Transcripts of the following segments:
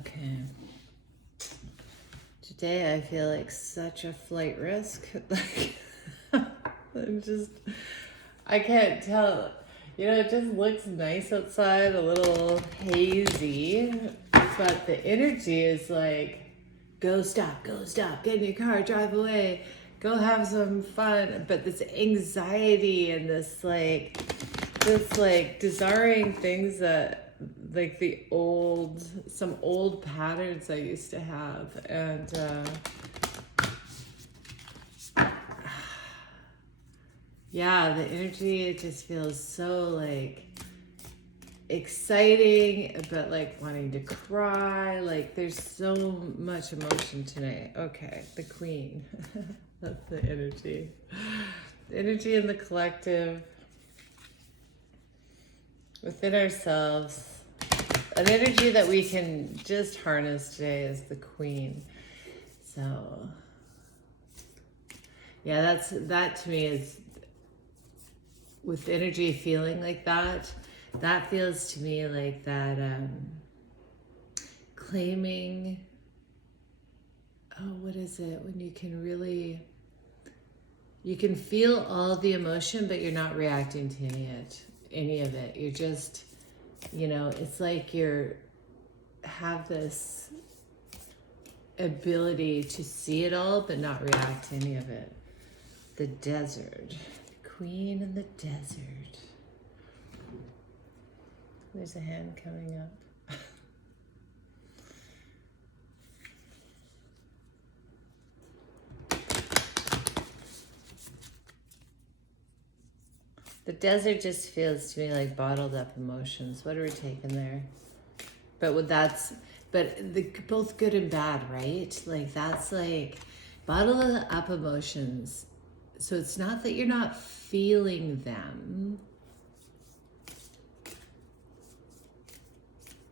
Okay. Today I feel like such a flight risk. Like, I can't tell. It just looks nice outside, a little hazy, but the energy is like, go stop, get in your car, drive away, go have some fun. But this anxiety and this desiring things that, like some old patterns I used to have. And yeah, the energy, it just feels so like exciting, but like wanting to cry. Like there's so much emotion tonight. Okay, the Queen. That's the energy. The energy in the collective, within ourselves. An energy that we can just harness today is the Queen. So yeah, that to me is, with energy feeling like that feels to me like that claiming, what is it, when you can feel all the emotion, but you're not reacting to any of it. You're just, it's like have this ability to see it all, but not react to any of it. The desert. Queen in the desert. There's a hand coming up. The desert just feels to me like bottled up emotions. What are we taking there? Both good and bad, right? Like that's like bottled up emotions. So it's not that you're not feeling them,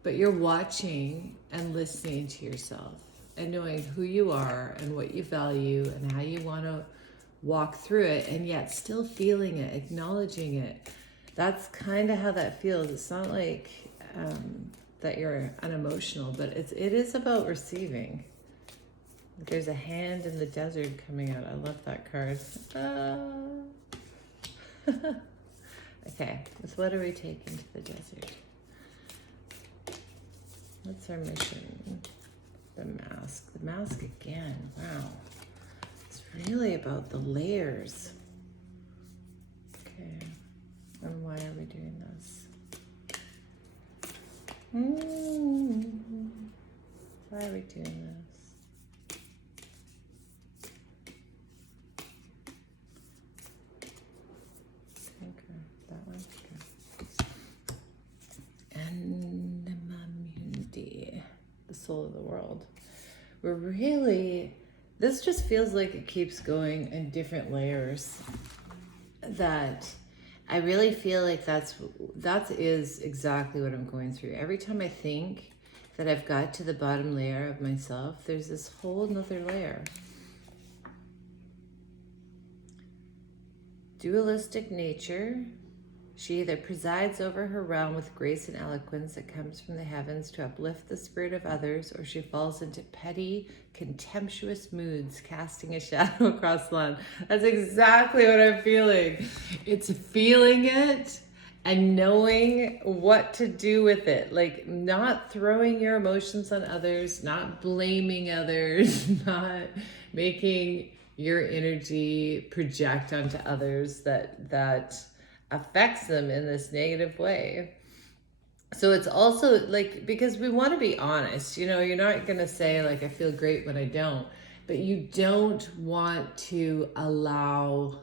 but you're watching and listening to yourself and knowing who you are and what you value and how you want to walk through it, and yet still feeling it, acknowledging it. That's kind of how that feels. It's not like that you're unemotional, but it is about receiving. There's a hand in the desert coming out. I love that card. Okay, so what are we taking to the desert? What's our mission? The mask. The mask again. Wow. It's really about the layers. Okay. And why are we doing this? Why are we doing this? That one. Okay. Anonymity, the soul of the world. This just feels like it keeps going in different layers. That I really feel like that is exactly what I'm going through. Every time I think that I've got to the bottom layer of myself, there's this whole nother layer. Dualistic nature. She either presides over her realm with grace and eloquence that comes from the heavens to uplift the spirit of others, or she falls into petty, contemptuous moods, casting a shadow across the land. That's exactly what I'm feeling. It's feeling it and knowing what to do with it. Like not throwing your emotions on others, not blaming others, not making your energy project onto others that affects them in this negative way. So it's also like, because we want to be honest, you're not going to say like, I feel great when I don't, but you don't want to allow,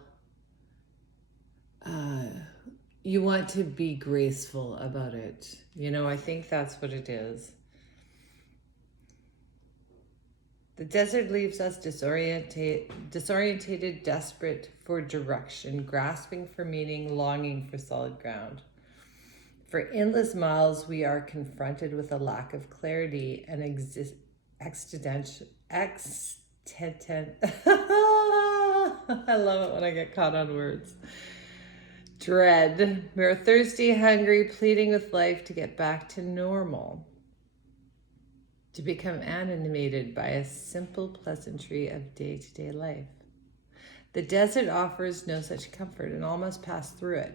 you want to be graceful about it. I think that's what it is. The desert leaves us disorientated, desperate for direction, grasping for meaning, longing for solid ground. For endless miles, we are confronted with a lack of clarity and I love it when I get caught on words. Dread. We are thirsty, hungry, pleading with life to get back to normal. to become animated by a simple pleasantry of day-to-day life. The desert offers no such comfort, and all must pass through it.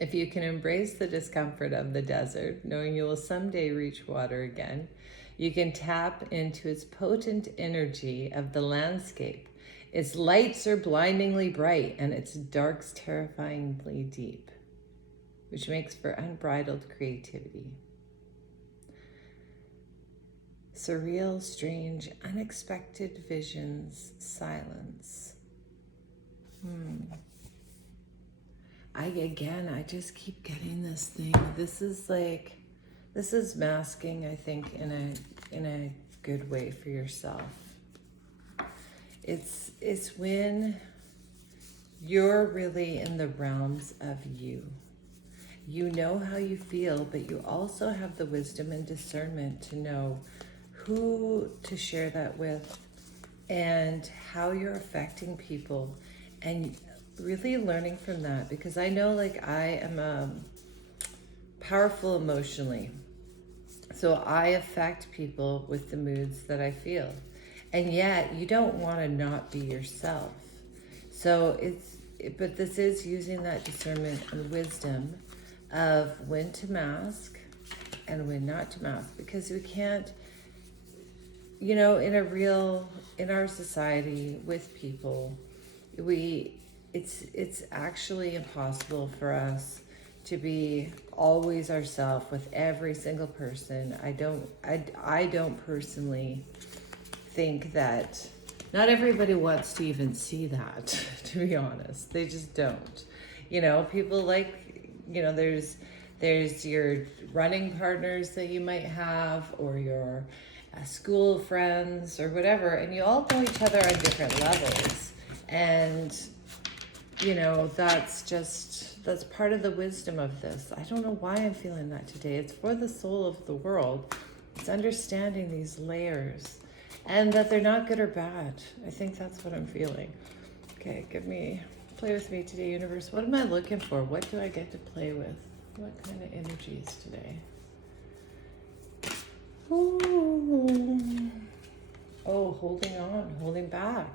If you can embrace the discomfort of the desert, knowing you will someday reach water again, you can tap into its potent energy of the landscape. Its lights are blindingly bright, and its darks terrifyingly deep, which makes for unbridled creativity. Surreal, strange, unexpected visions, silence. I just keep getting this thing. This is masking, I think, in a good way for yourself. It's when you're really in the realms of you. You know how you feel, but you also have the wisdom and discernment to know who to share that with and how you're affecting people, and really learning from that, because I know, like, I am powerful emotionally, so I affect people with the moods that I feel, and yet you don't want to not be yourself. So but this is using that discernment and wisdom of when to mask and when not to mask, because we can't, in our society with people, it's actually impossible for us to be always ourselves with every single person. I don't personally think that, not everybody wants to even see that, to be honest. They just don't. People like, there's your running partners that you might have, or your school friends or whatever, and you all know each other on different levels. And that's part of the wisdom of this. I don't know why I'm feeling that today. It's for the soul of the world. It's understanding these layers, and that they're not good or bad. I think that's what I'm feeling. Okay, play with me today, universe. What am I looking for? What do I get to play with? What kind of energies today? Ooh. Oh, holding on, holding back.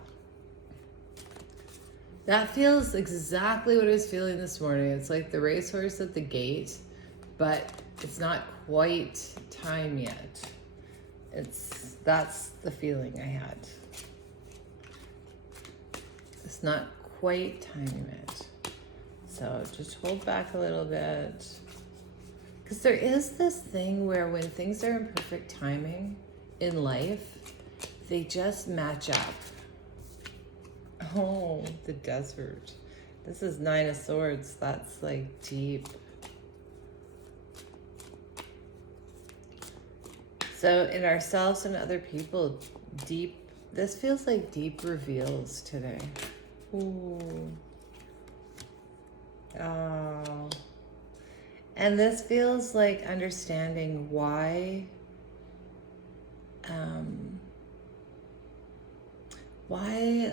That feels exactly what I was feeling this morning. It's like the racehorse at the gate, but it's not quite time yet. That's the feeling I had. It's not quite time yet. So just hold back a little bit. Because there is this thing where when things are in perfect timing in life, they just match up. Oh, the desert. This is 9 of Swords. That's like deep. So in ourselves and other people, this feels like deep reveals today. Ooh. Oh. And this feels like understanding why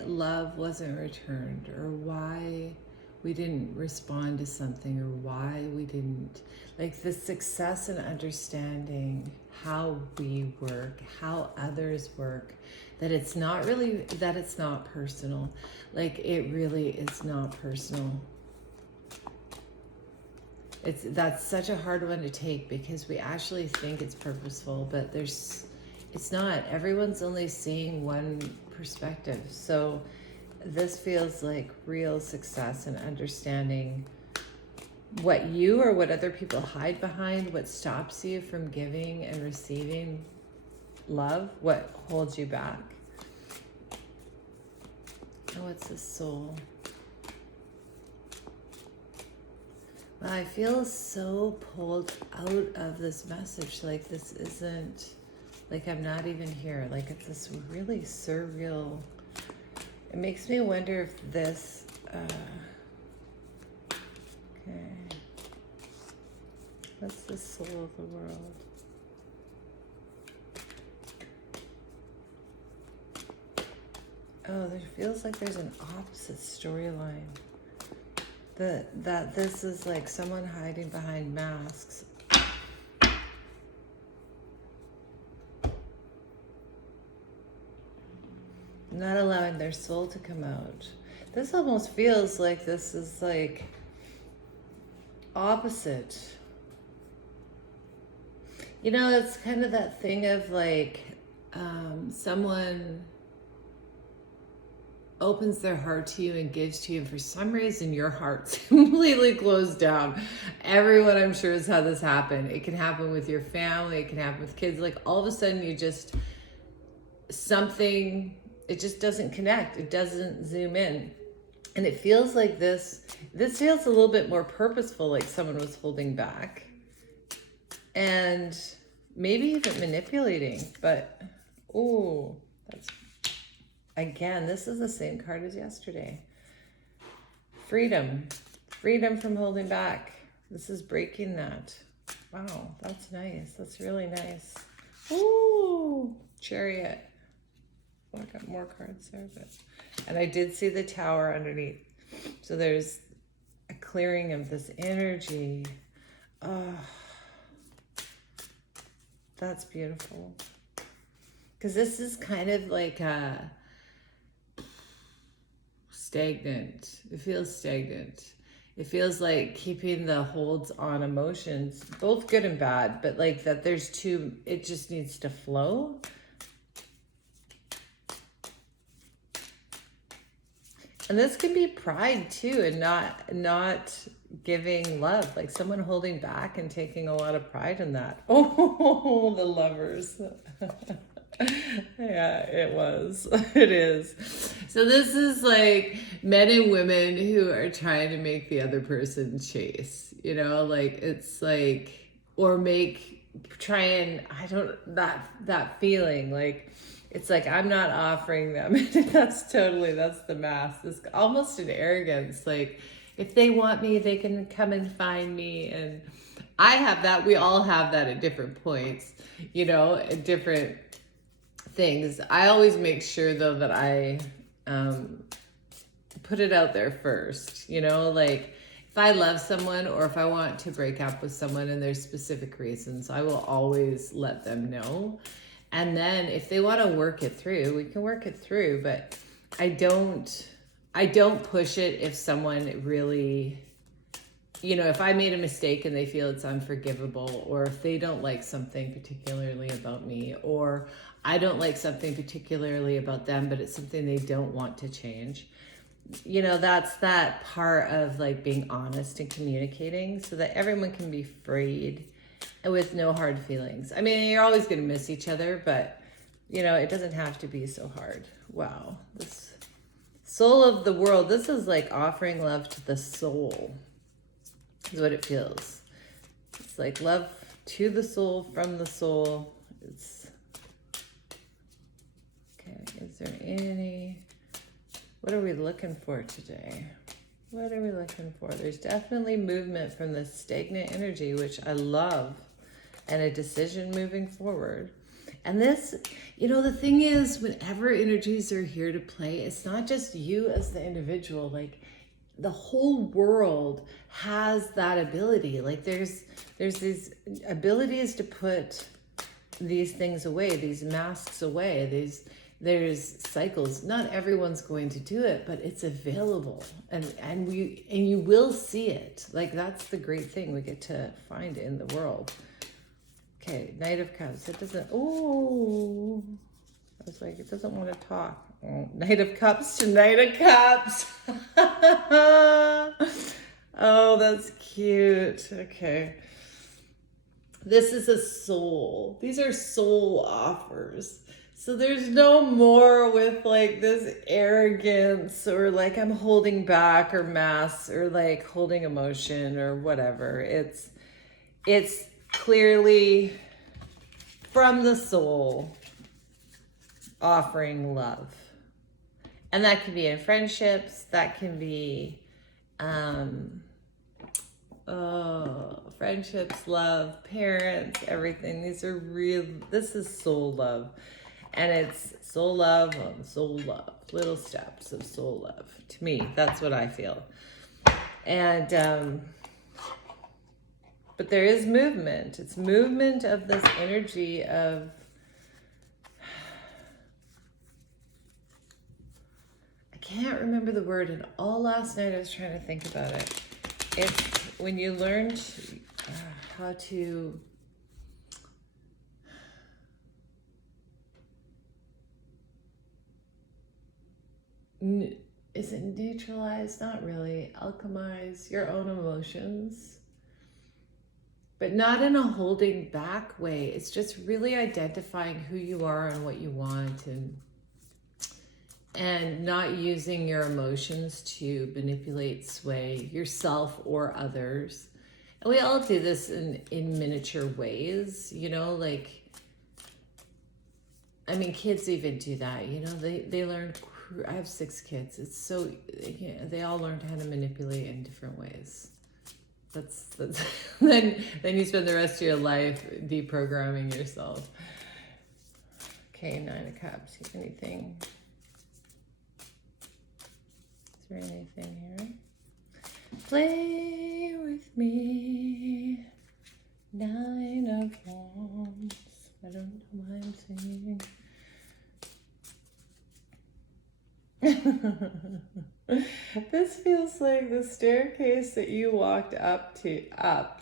love wasn't returned, or why we didn't respond to something, or why we didn't, like the success and understanding how we work, how others work, that it's not personal. Like, it really is not personal. That's such a hard one to take, because we actually think it's purposeful, but it's not. Everyone's only seeing one perspective. So this feels like real success and understanding what you or what other people hide behind, what stops you from giving and receiving love, what holds you back. Oh, it's the soul. Well, I feel so pulled out of this message. Like, this isn't, like, I'm not even here. Like, it's this really surreal. It makes me wonder if this, okay. What's the soul of the world? Oh, there feels like there's an opposite storyline. That this is like someone hiding behind masks. not allowing their soul to come out. This almost feels like this is like opposite. You know, it's kind of that thing of like someone opens their heart to you and gives to you, and for some reason your heart's completely closed down. Everyone, I'm sure, has had this happen. It can happen with your family, it can happen with kids. Like all of a sudden you just, something, it just doesn't connect, it doesn't zoom in. And it feels like this feels a little bit more purposeful, like someone was holding back and maybe even manipulating. But oh, that's, again, this is the same card as yesterday. Freedom. Freedom from holding back. This is breaking that. Wow, that's nice. That's really nice. Ooh, Chariot. Oh, I got more cards there, but, and I did see the Tower underneath. So there's a clearing of this energy. Oh, that's beautiful. Because this is kind of like a stagnant. It feels stagnant. It feels like keeping the holds on emotions, both good and bad, but like that there's two, it just needs to flow. And this can be pride too, and not giving love, like someone holding back and taking a lot of pride in that. Oh, the Lovers. Yeah, it was. It is. So this is like men and women who are trying to make the other person chase, you know, like it's like, or try and, I don't, that feeling like, it's like, I'm not offering them. That's the mask. This almost an arrogance. Like, if they want me, they can come and find me. And I have that. We all have that at different points, you know, at different things. I always make sure, though, that I put it out there first, you know, like if I love someone or if I want to break up with someone and there's specific reasons, I will always let them know. And then if they want to work it through, we can work it through, but I don't push it if someone really, you know, if I made a mistake and they feel it's unforgivable, or if they don't like something particularly about me, or I don't like something particularly about them, but it's something they don't want to change. You know, that's that part of like being honest and communicating so that everyone can be freed with no hard feelings. I mean, you're always going to miss each other, but you know, it doesn't have to be so hard. Wow. This soul of the world, this is like offering love to the soul is what it feels. It's like love to the soul, from the soul. It's okay. Is there what are we looking for today? What are we looking for? There's definitely movement from the stagnant energy, which I love, and a decision moving forward. And this, you know, the thing is, whenever energies are here to play, it's not just you as the individual, like the whole world has that ability. Like there's these abilities to put these things away, these masks away, there's cycles. Not everyone's going to do it, but it's available, and you will see it. Like that's the great thing, we get to find it in the world. Okay, Knight of Cups. It doesn't. Oh, I was like, it doesn't want to talk. Oh, Knight of Cups to Knight of Cups. Oh, that's cute. Okay. This is a soul. These are soul offers. So there's no more with like this arrogance or like I'm holding back or mask or like holding emotion or whatever. It's clearly from the soul offering love. And that can be in friendships, that can be friendships, love, parents, everything. This is soul love. And it's soul love on soul love. Little steps of soul love. To me, that's what I feel. And but there is movement. It's movement of this energy of can't remember the word, and all last night I was trying to think about it. It's when you learned how to is it neutralize? Not really. Alchemize your own emotions, but not in a holding back way. It's just really identifying who you are and what you want, and not using your emotions to manipulate, sway yourself or others. And we all do this in miniature ways, you know, like, I mean, kids even do that, you know, they learn, I have 6 kids. It's so, they all learned how to manipulate in different ways. That's then you spend the rest of your life deprogramming yourself. Okay, 9 of Cups. Anything? Is there anything here? Play with me. 9 of Wands. I don't know why I'm singing. This feels like the staircase that you walked up,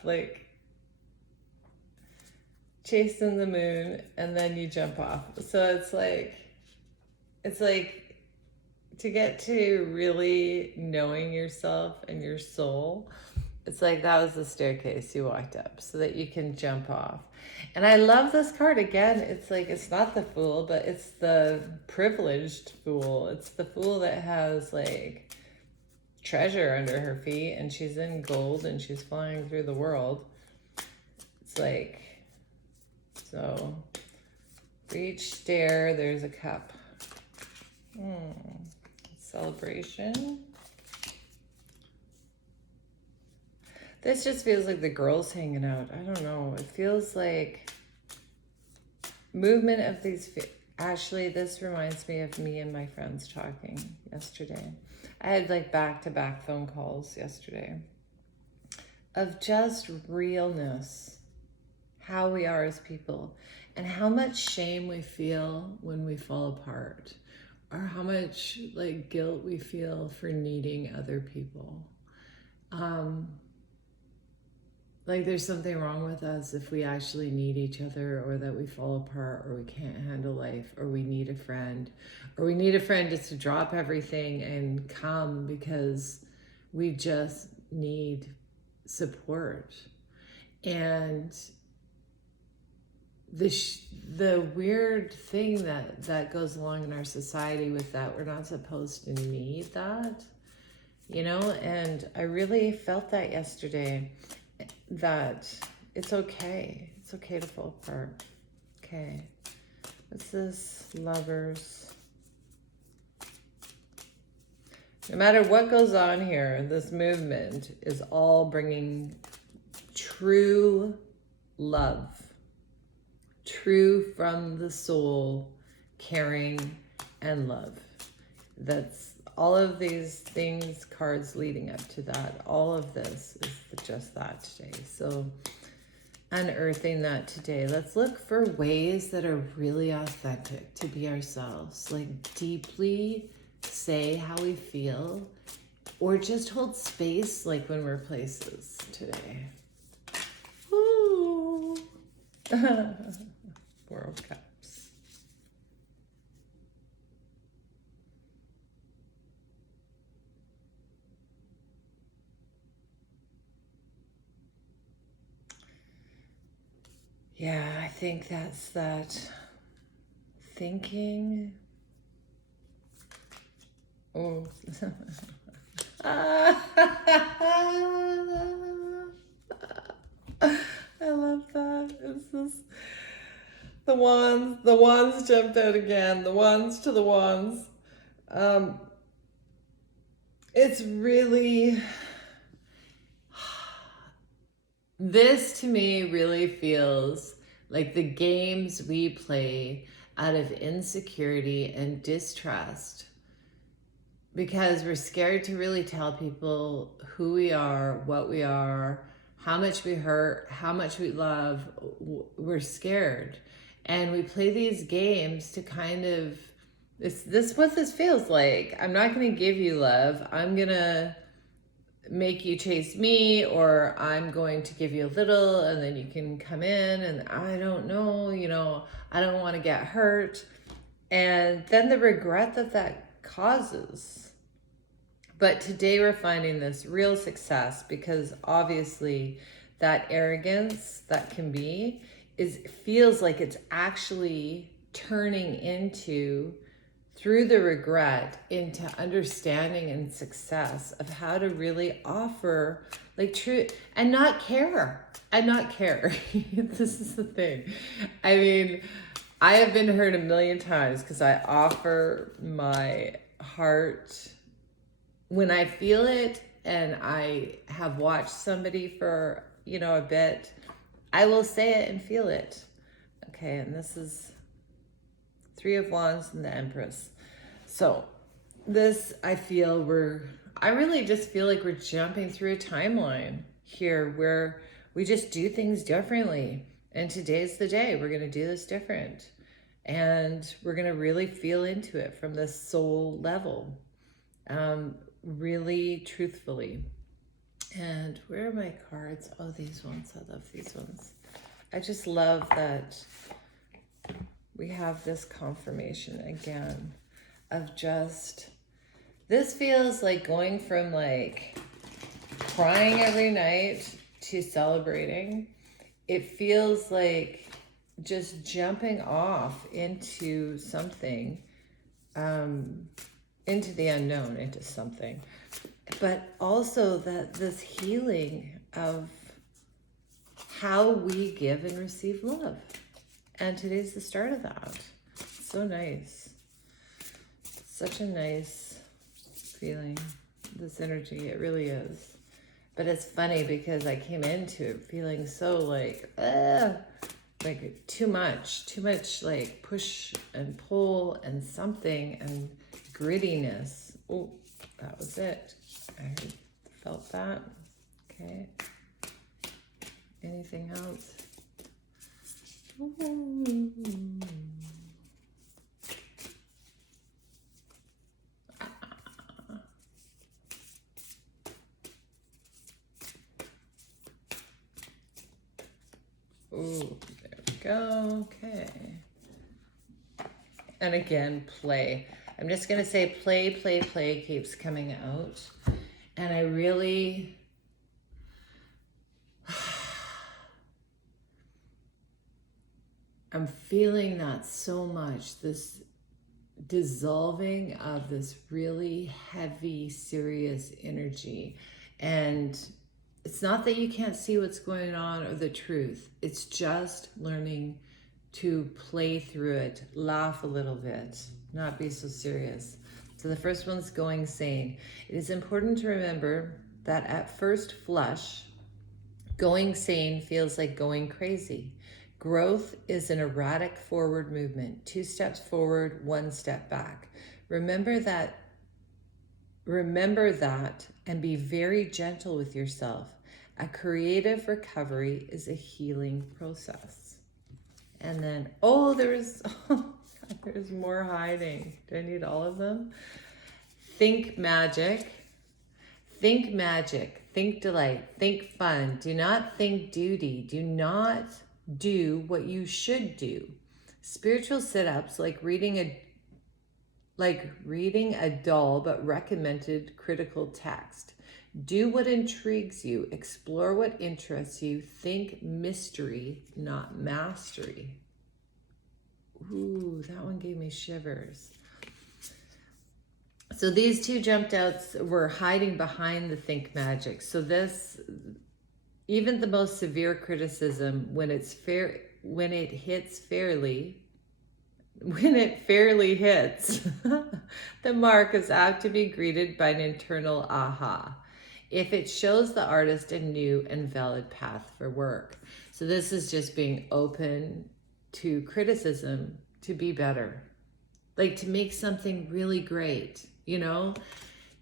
like chasing the moon, and then you jump off. So it's like to get to really knowing yourself and your soul. It's like that was the staircase you walked up so that you can jump off. And I love this card again. It's like, it's not the Fool, but it's the privileged Fool. It's the Fool that has like treasure under her feet, and she's in gold and she's flying through the world. It's like, so for each stair, there's a cup. Celebration. This just feels like the girls hanging out. I don't know. It feels like movement of these. Actually, this reminds me of me and my friends talking yesterday. I had like back-to-back phone calls yesterday of just realness, how we are as people, and how much shame we feel when we fall apart, or how much like guilt we feel for needing other people. Like there's something wrong with us if we actually need each other, or that we fall apart, or we can't handle life, or we need a friend, or we need a friend just to drop everything and come because we just need support. And the weird thing that goes along in our society with that, we're not supposed to need that, you know? And I really felt that yesterday, that it's okay. It's okay to fall apart. Okay. What's this? Lovers. No matter what goes on here, this movement is all bringing true love. True from the soul, caring and love. That's all of these things, cards leading up to that. All of this is just that today. So unearthing that today. Let's look for ways that are really authentic to be ourselves. Like deeply say how we feel, or just hold space like when we're places today. Ooh. 4 of Cups. Yeah, I think that's that thinking. Oh. I love that. It's just the wands jumped out again. The wands to the wands. It's really, this to me really feels like the games we play out of insecurity and distrust, because we're scared to really tell people who we are, what we are, how much we hurt, how much we love. We're scared. And we play these games to kind of This what this feels like. I'm not going to give you love. I'm going to make you chase me, or I'm going to give you a little and then you can come in, and I don't know, I don't want to get hurt. And then the regret that causes. But today we're finding this real success, because obviously that arrogance that can be feels like it's actually turning into, through the regret, into understanding and success of how to really offer like truth and not care. This is the thing. I mean, I have been hurt a million times because I offer my heart when I feel it, and I have watched somebody for, a bit. I will say it and feel it. Okay, and this is Three of Wands and the Empress. So this, I really just feel like we're jumping through a timeline here where we just do things differently. And today's the day we're going to do this different. And we're going to really feel into it from the soul level, really truthfully. And where are my cards? Oh, these ones. I love these ones. I just love that we have this confirmation again of just, this feels like going from like crying every night to celebrating. It feels like just jumping off into something, into the unknown, into something. But also that this healing of how we give and receive love. And today's the start of that. So nice. Such a nice feeling, this energy, it really is. But it's funny because I came into it feeling so like too much like push and pull and something and grittiness. Oh, that was it. I felt that. Okay. Anything else? Ooh, there we go. Okay. And again, play. I'm just going to say play keeps coming out. And I really, I'm feeling that so much, this dissolving of this really heavy, serious energy. And it's not that you can't see what's going on or the truth. It's just learning to play through it, laugh a little bit, not be so serious. So the first one's going sane. It is important to remember that at first flush, going sane feels like going crazy. Growth is an erratic forward movement, 2 steps forward, 1 step back. Remember that and be very gentle with yourself. A creative recovery is a healing process. And then, there's more hiding. Do I need all of them? Think magic. Think magic. Think delight. Think fun. Do not think duty. Do not do what you should do. Spiritual sit-ups like reading a dull but recommended critical text. Do what intrigues you. Explore what interests you. Think mystery, not mastery. Ooh, that one gave me shivers. So these two jumped out, were hiding behind the think magic. So this, even the most severe criticism, when it fairly hits the mark, is apt to be greeted by an internal aha, if it shows the artist a new and valid path for work. So this is just being open to criticism, to be better, like to make something really great, to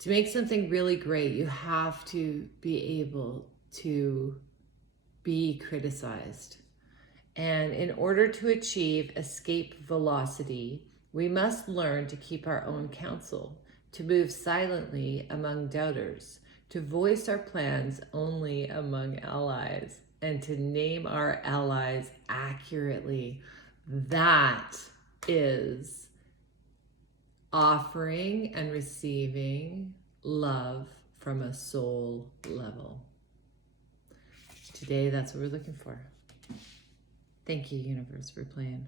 make something really great, you have to be able to be criticized. And in order to achieve escape velocity, We must learn to keep our own counsel, to move silently among doubters, to voice our plans only among allies, and to name our allies accurately. That is offering and receiving love from a soul level. Today, that's what we're looking for. Thank you, universe, for playing.